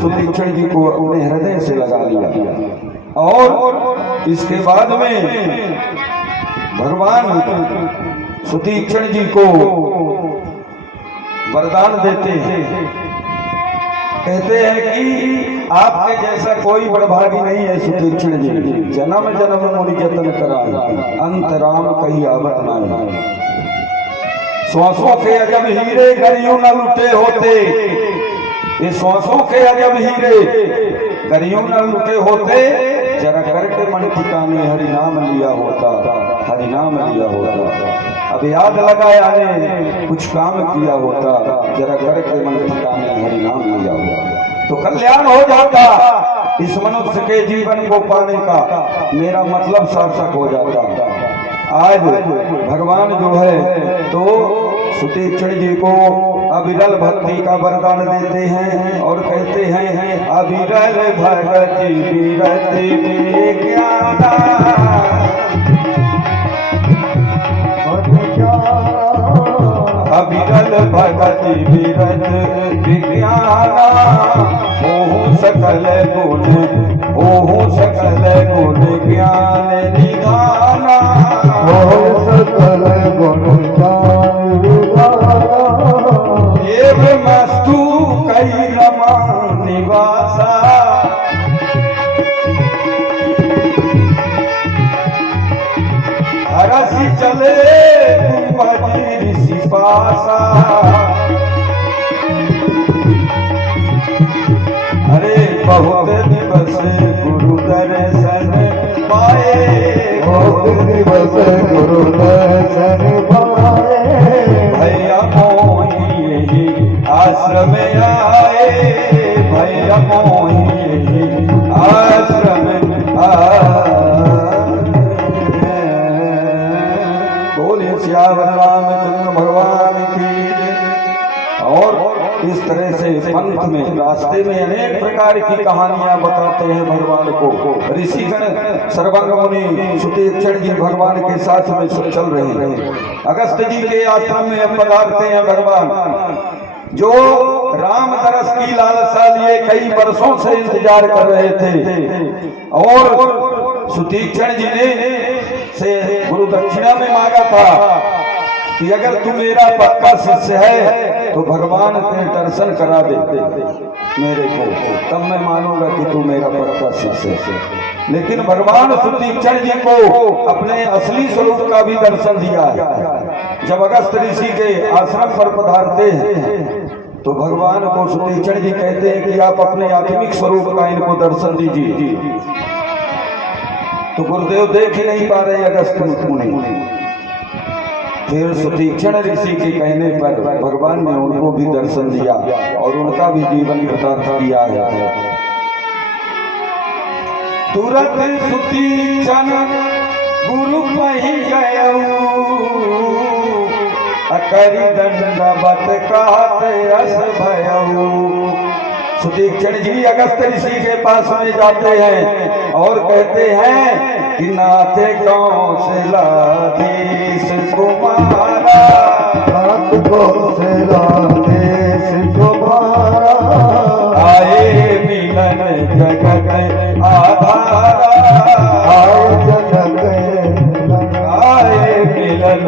सुतीक्षण जी को अपने हृदय से लगा लिया और इसके बाद में भगवान सुतीक्षण जी को वरदान देते हैं। कहते हैं कि आपके जैसा कोई बड़भागी नहीं है सुतीक्षण जी, जन्म जन्म मुनि जतन कराए, अंत राम कही आवत नाई। श्वासों के अजब हीरे गरियों न लुटे होते, ये श्वासों के अजब हीरे गरियों न लुटे होते, जरा करके मन ठिकाने हरि नाम लिया होता, हरि नाम लिया होता। अब याद लगाया ने कुछ काम किया होता, जरा करके मन ठिकाने हरि नाम लिया होता, तो कल्याण हो जाता। इस मनुष्य के जीवन को पाने का मेरा मतलब सार्थक हो जाता। आज भगवान जो है तो सुतीक्षण जी को अविरल भक्ति का वरदान देते हैं और कहते हैं अविरल भक्ति विरति में ज्ञाना, अविरल भक्ति विरत विज्ञाना, ओहु सकल गुण, ओहु सकल गुण ज्ञान निधाना, ओहु सकल गुण ज्ञान निधाना, एवमस्तु कई रमा निवासा, हरसि चले कुंभजी ऋषि पासा। अरे बहुत दिवस गुरु दर्शन पाए, बहुत दिवस गुरु दर्शन पाए, भैया मोही आश्रम आए, भैया मोही आश्रम बोले श्यावर रामचंद्र भगवान की। और इस तरह से पंथ में रास्ते में अनेक प्रकार की कहानियां बताते हैं भगवान को। ऋषिगण सर्वंग मुनि सुतीक्षण जी भगवान के साथ में चल रहे हैं। अगस्त जी के आश्रम में पधारते हैं भगवान, जो राम दरस की लालसा लिए कई वर्षों से इंतजार कर रहे थे और सुतीक्षण जी ने से गुरु दक्षिणा में मांगा था कि अगर तू मेरा पक्का शिष्य है तो भगवान के दर्शन करा दे मेरे को, तब मैं मानूंगा कि तू मेरा पक्का शिष्य है। लेकिन भगवान सुतीक्षण जी को अपने असली स्वरूप का भी दर्शन दिया है। जब अगस्त ऋषि के आश्रम पर पधारते हैं तो भगवान को सुतीक्षण जी कहते हैं कि आप अपने आत्मिक स्वरूप का इनको दर्शन दीजिए। तो गुरुदेव देख ही नहीं पा रहे अगस्त मुनि। फिर सुतीक्षण ऋषि के कहने पर भगवान ने उनको भी दर्शन दिया और उनका भी जीवन कृतार्थ किया है। तुरंत सुतीक्षण गुरु पही गयऊ, अकरी दंडवत कहते अस भयऊ। सुतीक्षण जी अगस्त ऋषि के पास में जाते हैं और कहते हैं कि नाथे कौशलाधीश कुमारा, नाथ कौशलाधीश कुमारा, आए मिलन जगत आधारा, आए मिलन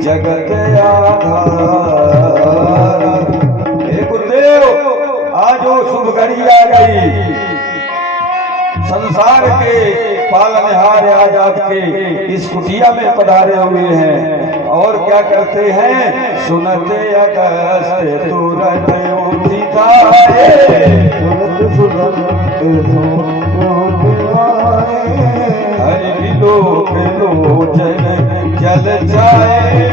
जगत आधारा। हे गुरुदेव, आज वो शुभ घड़ी आ गई, संसार के पालनहार आजाद के इस कुटिया में पधारे हुए हैं और क्या करते हैं, सुनते अगस्त तुरंत उठिता है, हरि लोक लोचन जल जाए,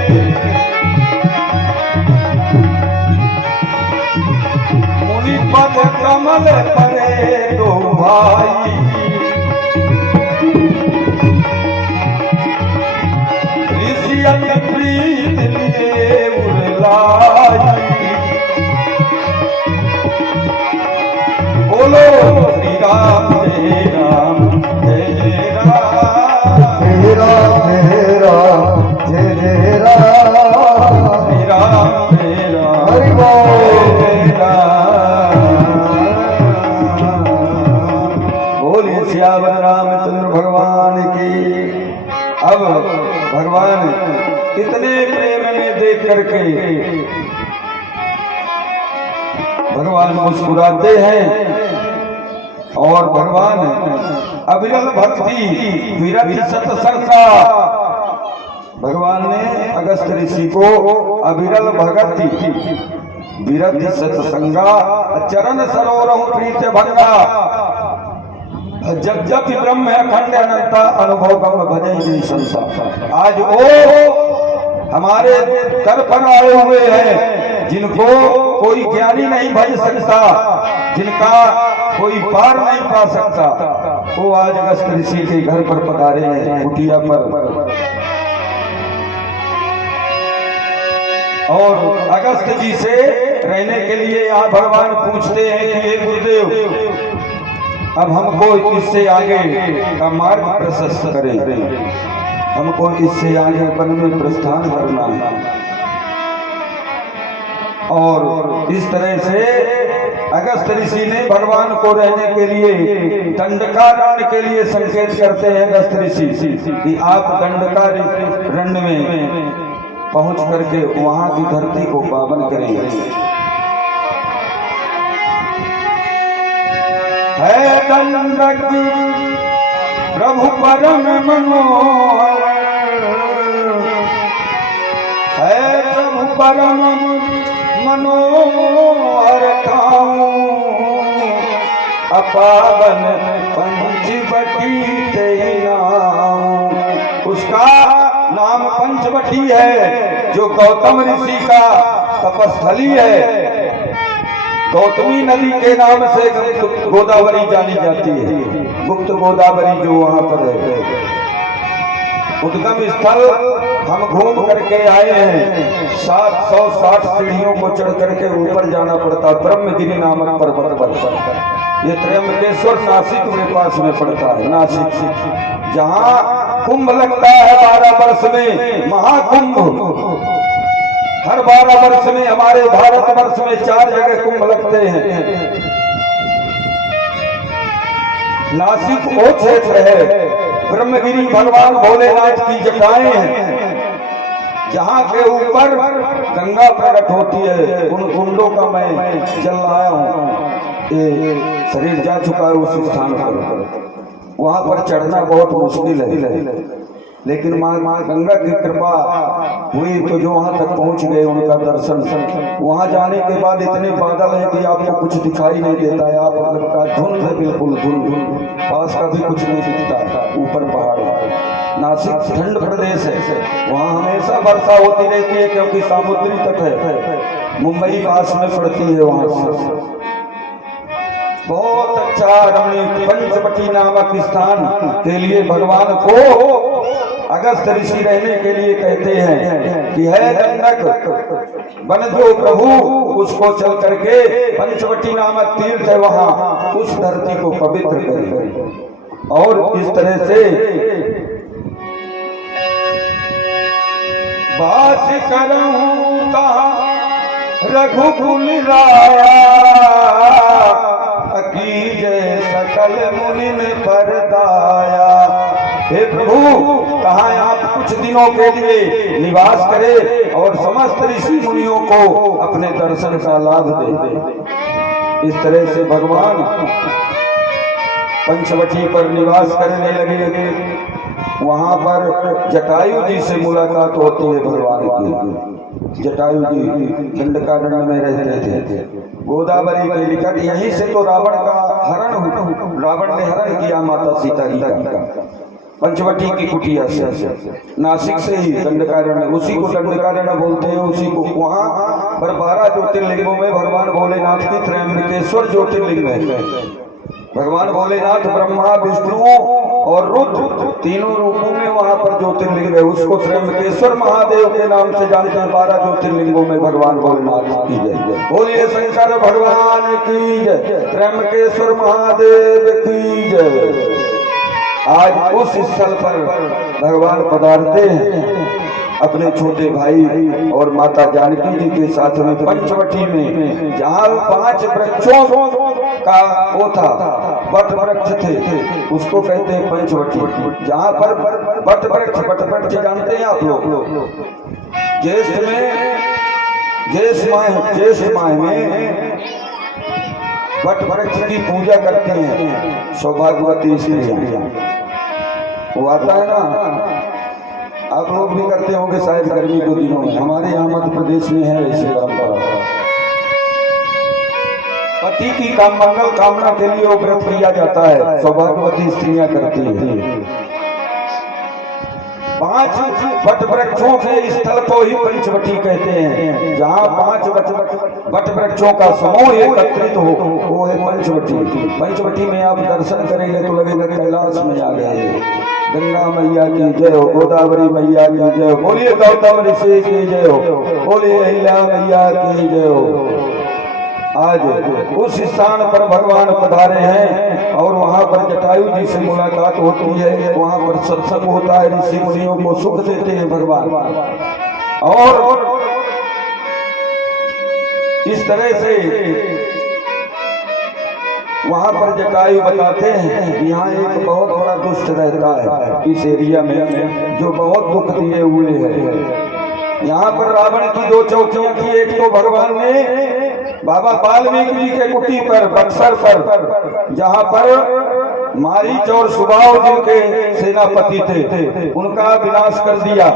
मुनि पद कमल परे दो भाई, ऋषि अति प्रीत लिए उरलाई। बोलो श्री राम जय राम जय जय राम, श्री राम जय राम जय जय राम, श्री राम जय राम हरि बोल। जय राम। अब भगवान इतने प्रेम में देख करके भगवान मुस्कुराते हैं और भगवान अविरल भक्ति विरत सत्संग का भगवान ने अगस्त ऋषि को अविरल भक्ति विरत सत्संगा चरण सरोवरहु प्रीत भंगा जब जब ब्रह्म अखंड अनंता अनुभव गम भजै जी संसार। आज वो हमारे दर पर आए हुए हैं जिनको कोई ज्ञानी नहीं भज सकता, जिनका कोई पार नहीं पा सकता, वो आज अगस्त ऋषि के घर पर पधारे हैं कुटिया पर। और अगस्त जी से रहने के लिए यहाँ भगवान पूछते हैं कि हे गुरुदेव अब हमको इससे आगे का मार्ग प्रशस्त करें, हमको इससे आगे वन में प्रस्थान करना है। और इस तरह से अगस्त ऋषि ने भगवान को रहने के लिए दंडकारण्य के लिए संकेत करते हैं अगस्त ऋषि कि आप दंडकारण्य में पहुंच करके वहां की धरती को पावन करेंगे। है दंडक प्रभु परम मनोहर, है प्रभु परम मनोहर ठाऊं, अपावन पंचवटी तेहि नाम। उसका नाम पंचवटी है जो गौतम ऋषि का तपस्थली है। गौतमी नदी के नाम से गोदावरी जानी जाती है, गुप्त गोदावरी जो वहां पर है। उद्गम स्थल हम घूम करके आए हैं, 760 सीढ़ियों को चढ़ करके ऊपर जाना पड़ता, ब्रह्मगिरी नामक पर्वत पर। ये त्र्यंबकेश्वर नासिक में पास में पड़ता है, नासिक जहाँ कुंभ लगता है 12 वर्ष में, महाकुंभ। हर 12 वर्ष में हमारे भारत वर्ष में 4 जगह कुंभ लगते हैं। नासिक वो क्षेत्र है, ब्रह्मगिरी भगवान भोलेनाथ की जटाएं हैं, जहाँ के ऊपर गंगा प्रकट होती है। उन कुंडों का मैं जल लाया हूँ, ये शरीर जा चुका है उस स्थान पर। वहां पर चढ़ना बहुत मुश्किल है, लेकिन माँ गंगा की कृपा हुई तो जो वहां तक पहुंच गए उनका दर्शन। वहां जाने के बाद इतने बादल हैं कि आपको कुछ दिखाई नहीं देता है, आप लगता है धुंध है, बिल्कुल धुंध, पास का भी कुछ नहीं दिखता। ऊपर पहाड़, नासिक ठंड प्रदेश है, वहाँ हमेशा वर्षा होती रहती है क्योंकि समुद्री तट है, मुंबई पास में पड़ती है। वहां से बहुत अच्छा रमणीय पंचवटी नामक स्थान के लिए भगवान को अगस्त ऋषि रहने के लिए कहते हैं कि है दंडक बन जो प्रभु, उसको चल करके पंचवटी नामक तीर्थ है वहां, उस धरती को पवित्र करें। और इस तरह से बात करूं कहा रघुकुल राया, की जय सकल मुनि परदाया। हे प्रभु कहाँ आप कुछ दिनों के लिए निवास करें और समस्त ऋषि मुनियों को अपने दर्शन का लाभ दे। इस तरह से भगवान पंचवटी पर निवास करने लगे। वहां पर जटायु जी से मुलाकात होती है भगवान की। जटायु जी दंडकारण्य में रहते थे, गोदावरी के निकट। यहीं से तो रावण का हरण हुआ, रावण ने हरण किया माता सीता जी का पंचवटी की कुटिया से, नासिक से ही दंडकारण्य, उसी को दंडकारण्य बोलते हैं। उसी को वहाँ पर 12 ज्योतिर्लिंगों में भगवान भोलेनाथ की त्र्यंबकेश्वर ज्योतिर्लिंग है। भगवान भोलेनाथ ब्रह्मा विष्णु और रुद्र तीनों रूपों में वहां पर ज्योतिर्लिंग है। उसको त्र्यंबकेश्वर महादेव के नाम से जानते हैं। 12 ज्योतिर्लिंगों में भगवान भोलेनाथ की जय। बोलिए शंकर भगवान की जय, त्र्यंबकेश्वर महादेव की जय। आज उस स्थल पर भगवान पधारते हैं अपने छोटे भाई और माता जानकी जी के साथ में पंचवटी में, जहाँ 5 वृक्षों का वो था, वट वृक्ष थे, उसको कहते हैं पंचवटी। जहाँ पर वट वृक्ष जानते हैं आप लोग, ज्येष्ठ माह में वट वृक्ष की पूजा करते हैं सौभाग्यवती स्त्रियां। वो आता है ना, आप लोग भी करते होंगे शायद गर्मी के दिनों में, हमारे यहाँ मध्य प्रदेश में है ऐसी परंपरा। पति की मंगल कामना के लिए वो व्रत किया जाता है, सौभाग्यवती स्त्रियां करती है। 5 वट वृक्षों के स्थल को ही पंचवटी कहते हैं। जहाँ 5 वट वृक्षों का समूह एकत्रित हो, वो है पंचवटी। पंचवटी में आप दर्शन करेंगे तो लगेगा कैलाश में आ गए। गंगा मैया की जय हो, गोदावरी मैया की जय हो, बोलिए गौतम ऋषि की जय हो, बोलिए अहिल्या मैया की जय हो। आज उस स्थान पर भगवान पधारे हैं और वहाँ पर जटायु जी से मुलाकात होती है, वहाँ पर सत्संग होता है, ऋषि मुनियों को सुख देते हैं भगवान। और इस तरह से वहाँ पर जटायु बताते हैं यहाँ एक बहुत बड़ा दुष्ट रहता है इस एरिया में, जो बहुत दुख दिए हुए है। यहाँ पर रावण की 2 चौकियां थी, एक तो भगवान ने बाबा वाल्मीकि जी के कुटी पर, बक्सर पर, जहाँ पर मारीच और सुबाव जिनके सेनापति थे, उनका विनाश कर दिया।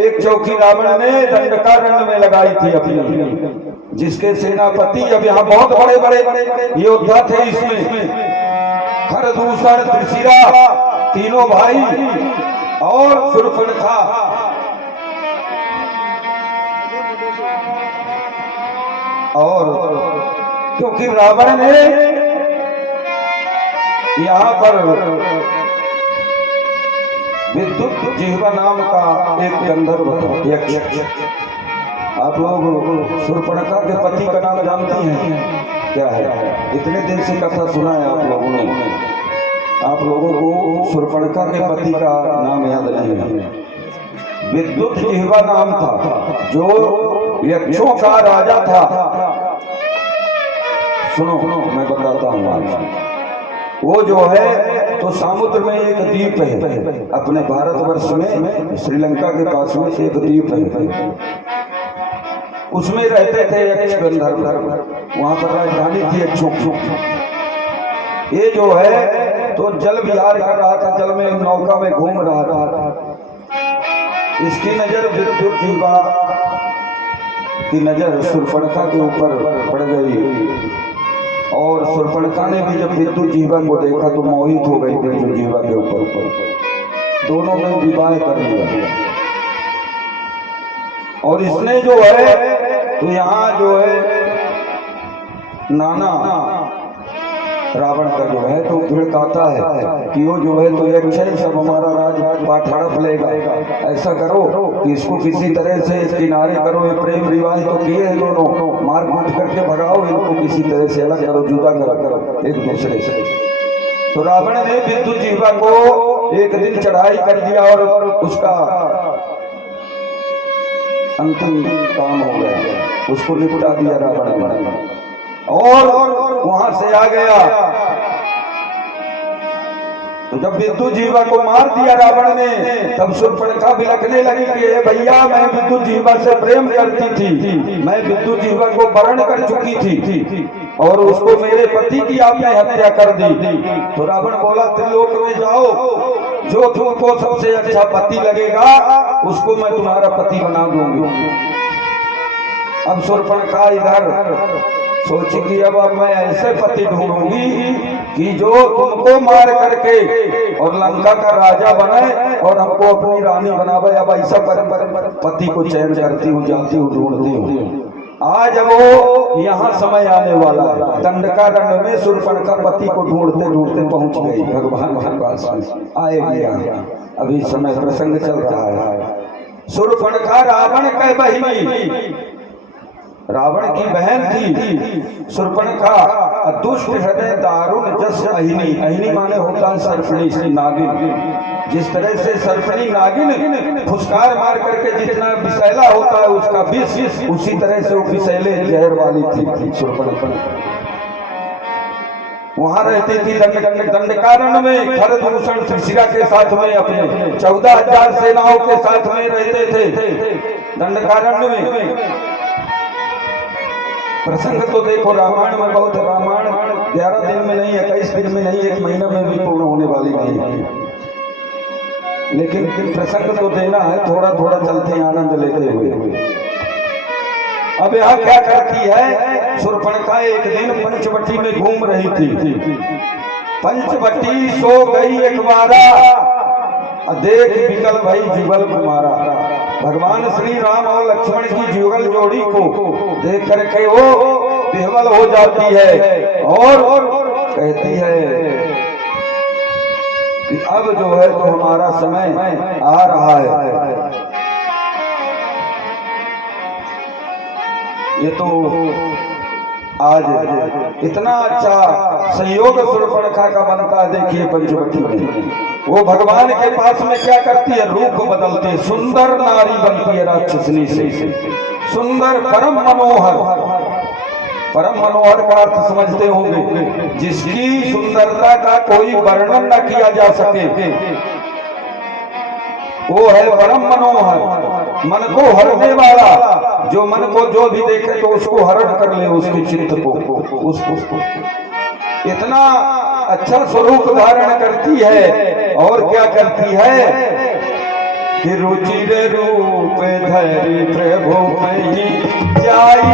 एक चौकी रावण ने दंडकारण्य में लगाई थी अपनी, जिसके सेनापति अब यहाँ बहुत बड़े बड़े योद्धा थे। इसमें खरदूषण, त्रिशिरा, तीनों भाई और शूर्पणखा। और क्योंकि रावण ने यहाँ पर विद्युत जिह्वा नाम का एक गंधर्व यक्ष, आप लोग शूर्पणखा के पति का नाम जानती हैं क्या है? इतने दिन से कथा सुना है आप लोगों ने, आप लोगों को शूर्पणखा के पति का नाम याद नहीं है। विद्युत जिह्वा नाम था, जो यक्षों का राजा था। सुनो मैं बताता हूँ आज। वो जो है तो समुद्र में एक द्वीप है, अपने भारतवर्ष में श्रीलंका के पास में एक द्वीप है, उसमें रहते थे यक्ष गंधर्व। वहां पर राजधानी थी यक्षों की। ये जो है तो जल विहार कर रहा था, जल में नौका में घूम रहा था। इसकी नजर विद्युत जिह्वा की नजर शूर्पणखा के ऊपर पड़ गई, और शूर्पणखा ने भी जब विद्युत जिह्वा को देखा तो मोहित हो गई विद्युत जिह्वा के ऊपर। दोनों ने विवाह कर लिया। और इसने जो है तो यहाँ जो है नाना रावण का जो है तो भिड़काता है कि वो जो है तो यक्ष है, सब हमारा राज पाठ हड़प लेगा। ऐसा करो कि इसको किसी तरह से किनारे करो, ये प्रेम रिवाज तो किए हैं दोनों, मार कूट करके भगाओ इनको, किसी तरह से अलग करो, जुदा करो एक दूसरे से। तो रावण ने विद्युत जिह्वा को एक दिन चढ़ाई कर दिया और उसका अंतिम काम हो गया, उसको निपटा दिया रावण ने और वहां से आ गया। तो जब विद्युत जिह्वा को मार दिया रावण ने, तब शूर्पणखा बिलखने लगी कि भैया मैं विद्युत जिह्वा से प्रेम करती थी, मैं विद्युत जिह्वा को वरण कर चुकी थी और उसको मेरे पति की आपने हत्या कर दी। तो रावण बोला त्रिलोक में जाओ, जो तुमको सबसे अच्छा पति लगेगा उसको मैं तुम्हारा पति बना दूंगी। अब शूर्पणखा इधर सोची कि अब मैं ऐसे पति ढूंढूंगी कि जो तुमको मार करके और लंका का राजा बने और हमको अपनी रानी बनावे। अब ऐसा पति को चयन करती हूँ, जाती हूँ, ढूंढती हूँ। आज वो यहाँ समय आने वाला है, दंडकारण्य में शूर्पणखा पति को ढूंढते ढूंढते पहुंच गई भगवान के पास, आएगी यहाँ। अभी समय प्रसंग चल रहा है। शूर्पणखा रावण की बहिनी, रावण की बहन थी शूर्पणखा, दुष्ट हृदय दारुण जस अहिनी। अहिनी माने होता है सर्पणी, नागिन। जिस तरह से सर्पणी नागिन फुसकार मार करके जितना विषैला होता है उसका विष, उसी तरह से वो विषैले जहर वाली थी शूर्पणखा। वहां रहती थी दंडकारण्य में खरदूषण त्रिशिरा के साथ में अपने 14,000 सेनाओं के साथ में रहते थे दंडकारण्य में। प्रसंग तो देखो रामायण में बहुत, रामायण 11 दिन में नहीं, 21 दिन में नहीं, 1 महीना में भी पूर्ण होने वाली नहीं है, लेकिन प्रसंग तो देना है, थोड़ा थोड़ा चलते हैं आनंद लेते हुए। अब यहाँ क्या करती है शूर्पणखा, एक दिन पंचवटी में घूम रही थी, पंचवटी सो गई एक बारा, देख बिकल भाई जुगल कुमारा। भगवान श्री राम और लक्ष्मण की जुगल जोड़ी को देख करके वो विह्वल हो जाती है और कहती है कि अब जो है तो हमारा समय आ रहा है। ये तो आज इतना अच्छा संयोग शूर्पणखा का बनता है, देखिए पंचवटी में वो भगवान के पास में क्या करती है, रूप बदलती है, सुंदर नारी बनती है राक्षसनी से, सुंदर परम मनोहर। परम मनोहर का अर्थ समझते होंगे, जिसकी सुंदरता का कोई वर्णन न किया जा सके, वो है परम मनोहर, मन को हरने वाला, जो मन को जो भी देखे तो उसको हरण कर ले, उसके चित्त को, उसको इतना अच्छा स्वरूप धारण करती है। और क्या करती है कि रुचिर रूप धरि प्रभु में जाई,